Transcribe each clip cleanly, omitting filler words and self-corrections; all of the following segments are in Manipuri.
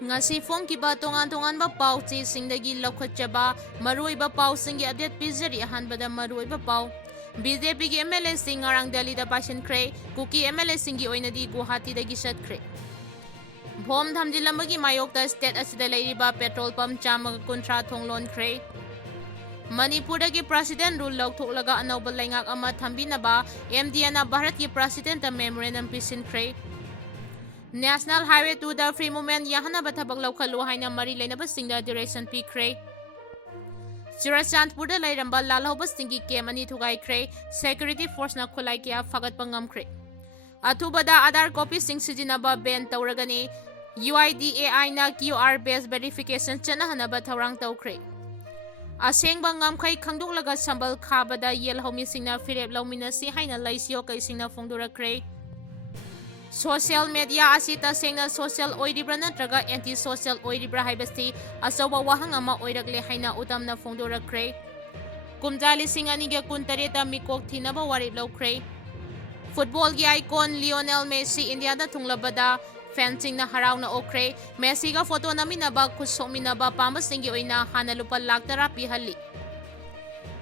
Ngasi fongkiba tongan-tonganba pauchi-singdagi laukhatjaba maruiba pausingi update pizari ahanbada maruiba pau. BJP ki MLA sing ngarang Delhi da Pysinkhre, Kuki MLA singi oinadi Guwahati dagi satkhre. Bhom thamjilambagi mayokta state asida leiriba petrol pump chamaga kuntra thonglonkhre. Manipur dagi president rule lauthoklaga anauba laingak ama thambinaba MDN Bharat ki president da memorandum Pysinkhre. National Highway 2 da free movement yahana bathabak laukhalu haina mari leinaba singda direction pikre. Churachandpur da lairamba lalhoba singi kem ani thugaikhre security force na khulai kya fagatpa ngamkhre. Athubada Aadhaar copy sing sijinaba ban tauragani UIDAI na QR based verification chanahanaba thaurang tawkhre. Asengba ngamkhai khangdoklaga sambal khabada yelhomi singna firep lauminasi haina laisio kaisingna phongdorakre. Social media asita sengna social oiribra natraga anti social oiribra haibasti asoba wahang ama oirakle haina utamna phongdorakre. Kumjali singaniga kuntareta mikok thinaba warip laukhre. Football gi icon Lionel Messi India da thunglabada fencing na harauna okre. Messi ga photo naminaba kusominaba pambasingi oina hana lupa laktara pihalli.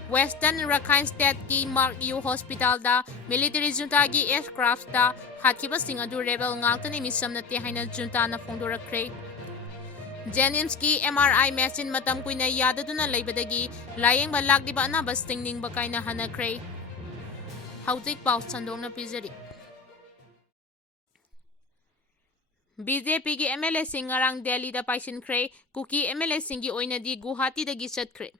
Western Rakhine State ki Mark U Hospital da military junta gi aircraft da Hatkhib Micham rebel ngakta Micham na haina junta na phongdorakre. Jennings ki MRI machine matam kuina yadaduna leibadagi layengba lakdiba anaba stingning kaina hanakre. Hautik pau sandongna pizari. BJP ki MLA sing ngarang Delhi da Pysinkhre, Kuki MLA singi oinadi Guwahati dagi satkhre.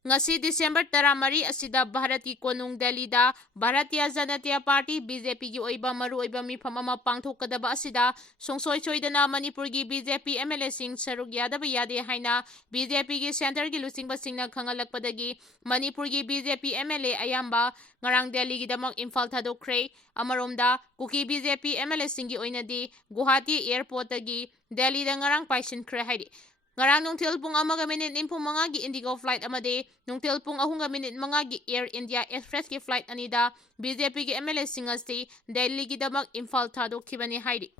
Ngasi December 13 asida Bharat ki konung Delhi da Bharatiya Janata Party BJP gi oiba maru oiba mifam ama pangthokadaba asida songsoi choidana Manipur gi BJP MLA sing saruk yadaba yade haina BJP gi center gi lusingba singna khangalakpadagi Manipur gi BJP MLA ayamba ngarang Delhi gi damak Imphal thadokkhre. Amaromda Kuki BJP MLA singi oinadi Guwahati airport gi Delhi da ngarang Pysinkhre haidi. Ngarang nungtil pung 1:05 gi Indigo flight amade nungtil pung 3:05 gi Air India Express ki flight anida BJP ki MLA singasti Delhi gi damak Imphal thadokhibani haidi.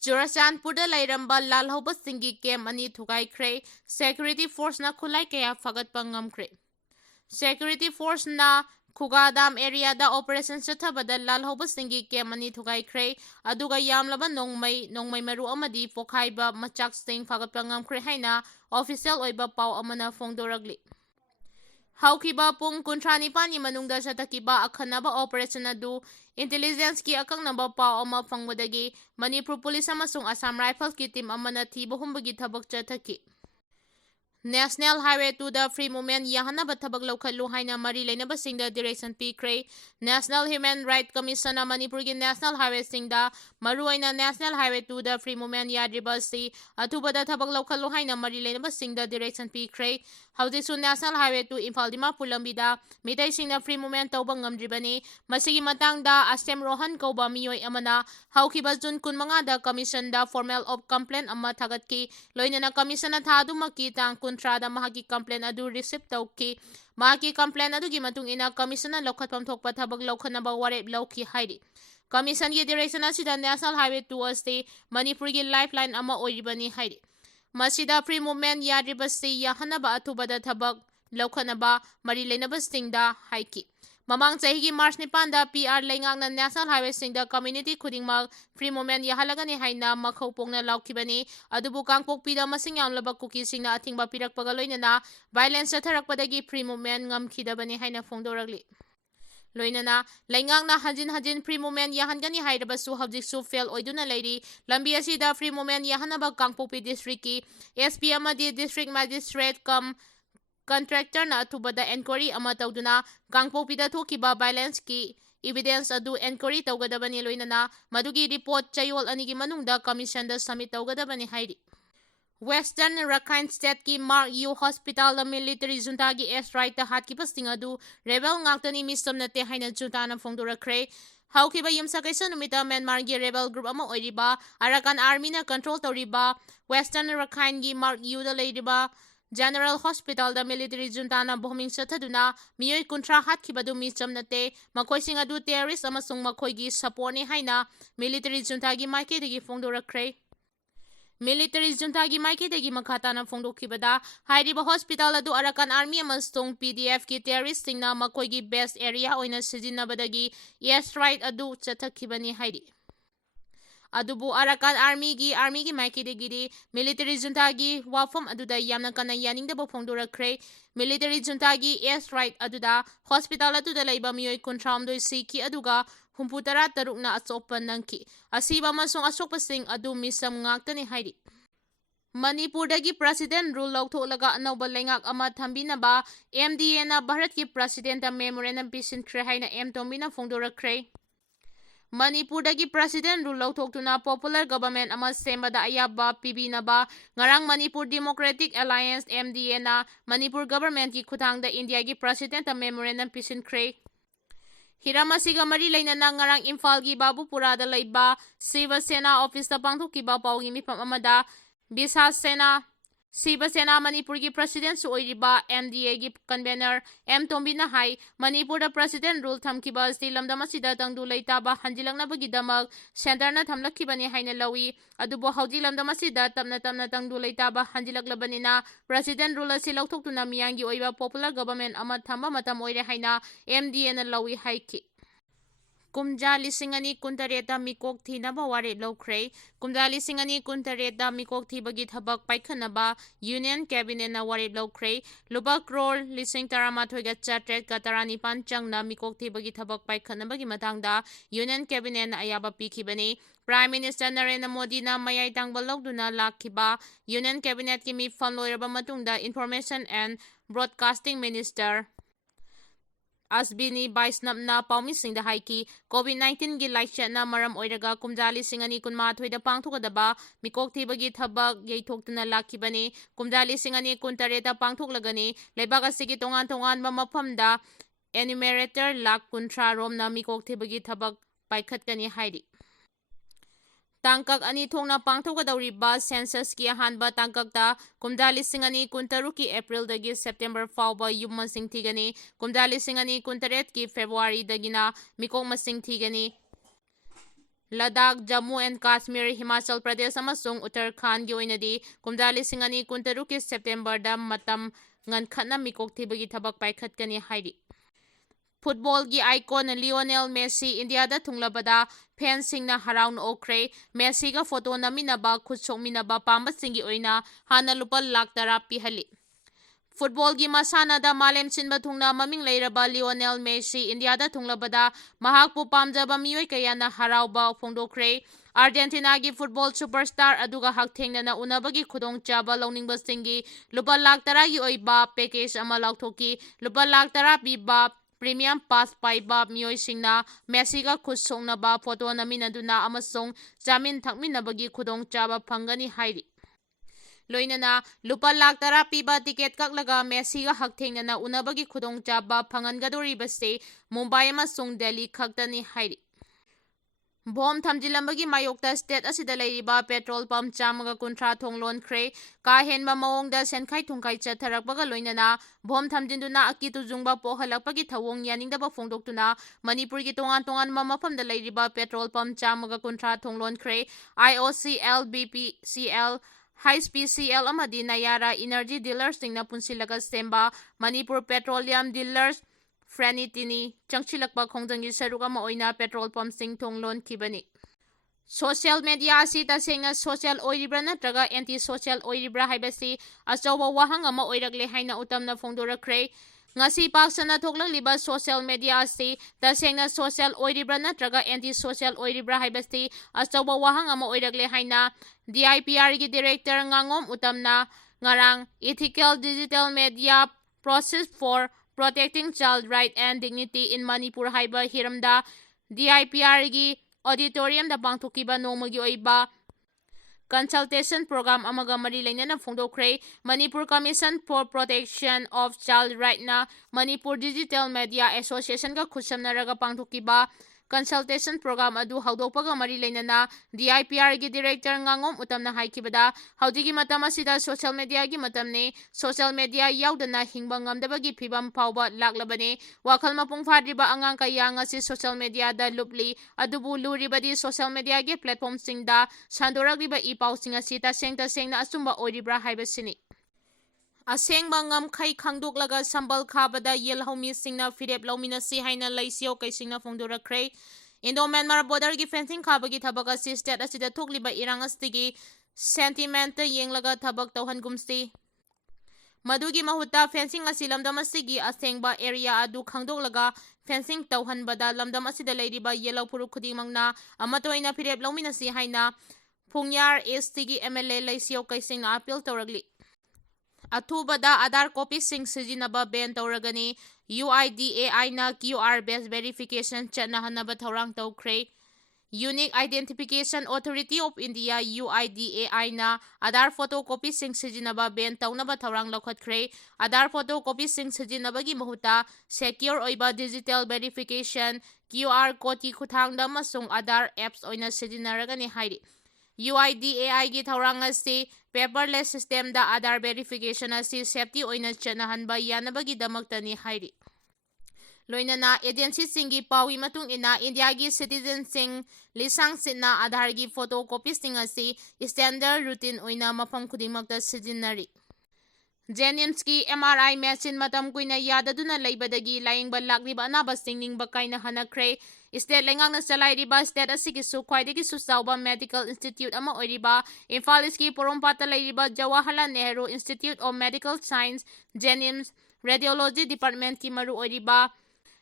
Churachandpur da lairamba lalhoba singi kem ani thugaikhre security force na khulai kaya fagatpa ngamkhre. Security force na Khugadam area da operation chathabada lalhoba singi kem ani thugaikhre aduga yamlaba nongmai maru amadi pokhaiba machak sting fagatpa ngamkhre haina official oiba pau amana phongdoragli. Haukiba pung 39 ni manungda chatakiba akhanaba operation adu intelligence ki akangnaba pau ama phangwadagi Manipur police amasung Assam Rifles ki team amana thiba humbagi thabak chathaki. National Highway 2 da free movement yahanaba thabak laukhalu haina mari leinaba singda direction pikre. National Human Rights Commission na Manipur gi National Highway singda maruaina National Highway 2 da free movement yadriba si athubada thabak laukhalu haina mari leinaba singda direction pikre. Haujisu National Highway 2 Imphal Dimapur lambida mitai singna free movement tawba ngamdribani masigi matangda Astem Rohan kauba miyoi amana haukiba June 15 da commission da formal of complaint ama thagatki loinana commission na thadumaki tang trada mahaki complaint adu receive tawki mahaki complaint adu gi matung ina commission na lokhatpam thokpa thabak lokhanaba warep lauki haidi. Commission gi direction asida National Highway 2 asti Manipur gi lifeline ama oiribani haidi. Masida free movement yadribasi yahanaba athubada thabak lokhanaba mari leinaba stingda haiki. Mamang chahi March 9 da PR laingak na National Highway singda community khudingmak free movement yahalagani haina makhau pongna laukhibani adubu kangpokpi da masing yamlaba Kuki singna athingba pirakpaga loinana violence chatharakpadagi free movement ngamkhidabani haina phongdoragli. Loinana laingak na hajin free movement yahangani hairabasu hawjiksu fail oiduna leiri lambi asida free movement yahanaba kangpokpi district ki SP amadi district magistrate contractor na athubada inquiry ama tawduna kangpokpida thokiba violence ki evidence adu inquiry tawgadabani loinana madugi report chayol anigi manungda commission da submit tawgadabani hairi. Western Rakhine State ki Mark U Hospital da military junta gi airstrike da Hatkhib adu rebel ngaktani Micham nate haina junta na phongdorakre. Haukiba yumsa kaisa numita Myanmar gi rebel group ama oiriba Arakan army na control tawriba Western Rakhine gi Mark U da leiriba General Hospital da military junta na bombing sathaduna miyoi kuntra hatkibadu Micham nate makoising adu terrorist amasung makoigi support ni haina military junta gi maike digi phongdorakre. Military junta gi maikidagi makhatana phongdokhibada hairiba hospital adu Arakan Army amasung PDF ki terrorist singna makoigi base area oina sijinabadagi airstrike adu chathakhibani hairi. Adubu Arakan Army gi maikidagi military junta gi wafam aduda yamna kana yaningdaba phongdorakhre. Military junta gi airstrike aduda hospital aduda leiba miyoi 13 siki aduga Humputara tarukna asopa nangki. Asiba masung asopasing adu misam ngaktani hairi. Manipur dagi President rule lautolaga anauba lengak ama thambinaba MDA na Bharat ki President memorandum Pysinkhre haina Tombina phongdorakhre. Manipur dagi President rule lautoktuna popular government ama sembada ayaba pibinaba ngarang Manipur Democratic Alliance MDA na Manipur government ki khutangda India ki President memorandum Pysinkhre. Hiramasiga mari lainana ngarang Imphal gi Babupura da laiba Siva Sena office ta pangthokiba paugi mifam amada Siva Sena Manipur gi president su oiriba MDA gi convener Tombina hai Manipur da president rule thamkiba sti lamdamasida tangdu leitaba hanjilaknabagi damak center na thamlakhibani haina lawi adubo hauji lamdamasida tapna tangdu leitaba hanjilaklabanina president rule asi lauthoktuna miyangi oiba popular government ama thamba matam oire haina MDA na lawi haiki. Kumja lisingani kuntareta mikok thinaba warep laukhre. Kumja lisingani kuntareta mikok thibagi thabak paikhanaba Union Cabinet na warep laukhre. Lupa crore lising taramathoiga chatret ka taranipan changna mikok thibagi thabak paikhanabagi matangda Union Cabinet na ayaba pikhibani. Prime Minister Narendra Modi na mayai tangba laukduna lakhiba Union Cabinet ki mifam loiraba matungda Information and Broadcasting Minister Asbini Baisnapna paumisingda haiki COVID-19 gi laichatna maram oiraga kumja lising ani kunmathoida pangthokadaba mikok thibagi thabak yeithoktuna lakhibani kumja lising ani kuntareta pangthoklagani leibak asigi tongan mafamda enumerator lakh 13 romna mikok thibagi thabak paikhatkani hairi. Tangkak ani thongna pangthokadauriba census ki ahanba tangkakta kumja lising ani kuntaruk ki April dagi September fauba yum masing thigani kumja lising ani kuntaret ki February dagina mikok masing thigani. Ladakh, Jammu and Kashmir, Himachal Pradesh amasung Uttarakhand gi oinadi kumja lising ani kuntaruk ki September da matam ngankhatna mikok thibagi thabak paikhatkani hairi. Football gi icon Lionel Messi India da thunglabada fansing na haraun okre Messi ga photo naminaba khutchokminaba pambasingi oina hana lupa lakh tara pihali. Football gi masana da malem sinba thungna maming leiraba Lionel Messi India da thunglabada mahakpu pamjaba miyoi kayana harauba phongdokre. Argentina gi football superstar aduga hakthengnana unabagi khudongchaba launingbasinggi lupa lakh tara gi oiba package ama lauthoki lupa lakh tara piba Premium pass paiba miyoi singna Messi ga khusongnaba photo naminaduna amasung jamin thakminabagi khudongchaba phangani hairi. Loinana lupa lakh tara piba ticket kaklaga Messi ga hakthengnana unabagi khudongchaba phangangadoribase Mumbai amasung Delhi khaktani hairi. Bom thamjilambagi mayokta state asida leiriba petrol pump chamaga kuntra thonglonkhre ka henba mawongda senkhai thungkai chatharakbaga loinana bom thamjinduna akitu jungba pohalakpagi thawong yaningdaba phongdoktuna Manipur gi tongan mamafamda leiriba petrol pump chamaga kuntra thonglonkhre IOCL BPCL HPCL amadi Nayara energy dealers singna punsilaga semba Manipur Petroleum dealers Franitini changchilakpa khongjangi saruk ama oina petrol pump sing thonglon kibani. Social media asi tasengna social oiribra natraga anti social oiribra haibasi achawa wahang ama oirakle haina utamna phongdorakhre. Ngasi paksana thoklangliba social media asi tasengna social oiribra natraga anti social oiribra haibasi achawa wahang ama oirakle haina DIPR gi director ngangom utamna ngarang ethical digital media process for Protecting Child Right and Dignity in Manipur haiba hiramda DIPR gi auditorium da pangthokiba nongmagi oiba consultation program amaga mari lainana phongdokkhre. Manipur Commission for Protection of Child Right na Manipur Digital Media Association ga khutsamnaraga pangthokiba consultation program adu haudopaga mari leinana DIPR gi director ngangom utamna haikibada haujigi matam asida social media gi matamne social media yaudana hingba ngamdabagi phibam phawba laklabane wakhal mapung phadriba angang kaya ngasi social media da lupli adubu luribadi social media gi platform singda sandoragriba ipawsing asi tasengna asumba oiribra haibasini Asengba ngamkhai khangdoklaga sambal khabada yelhomi singna firep lauminasi haina laisio kaisingna phongdorakhre Indo-Myanmar border gi fencing khabagi thabak asi state asida thokliba irang astigi sentiment yenglaga thabak tawhangumsi Madugi mahuta fencing asi lamdam asigi asengba area adu khangdoklaga fencing tawhanbada lamdam asida leiriba yellow puruk khudimangna amatoina firep lauminasi haina Pungyar East-gi MLA laisio kaisingna appeal tawragli Athubada Aadhaar copy sing sijinaba ban tawragani UIDAI na QR based verification chatnahanaba thawrang tawkhre Unique Identification Authority of India UIDAI na Aadhaar photocopy sing sijinaba ban tawnaba thawrang lokhatkre Aadhaar photocopy sing sijinabagi mahuta secure oiba digital verification QR code ki khuthangda amasung Aadhaar apps oina sijinaragani hairi UIDAI gi thawrang asi paperless system da Aadhaar verification asi safety oina chanahanba yanabagi damaktani hairi loinana agency singi pawi matung ina India gi citizen sing lisang sitna Aadhaar gi photocopy sing asi standard routine oina mafam khudingmakta sijinari Jennings ki MRI machine matam kuina yadaduna leibadagi laingba lakriba anaba singning bakaina hanakre State lengangna chalairiba state asigi su khwaidagi su chawba medical institute ama oiriba Imphal East ki Porompata leiriba Jawaharlal Nehru Institute of Medical Science Jennings Radiology Department ki maru oiriba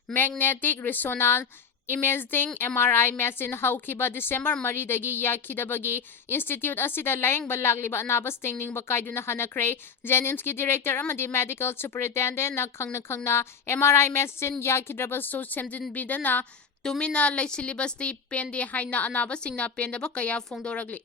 Magnetic Resonance Imaging MRI machine haukiba December 3 dagi yakhidabagi Institute asida laingba lakliba anaba stingning bakaiduna hanakre Jennings ki director amadi medical superintendent na khangna MRI machine yakhidraba su semjin bidana tumina laisilibasti pende haina anaba singna pendaba kaya phongdoragli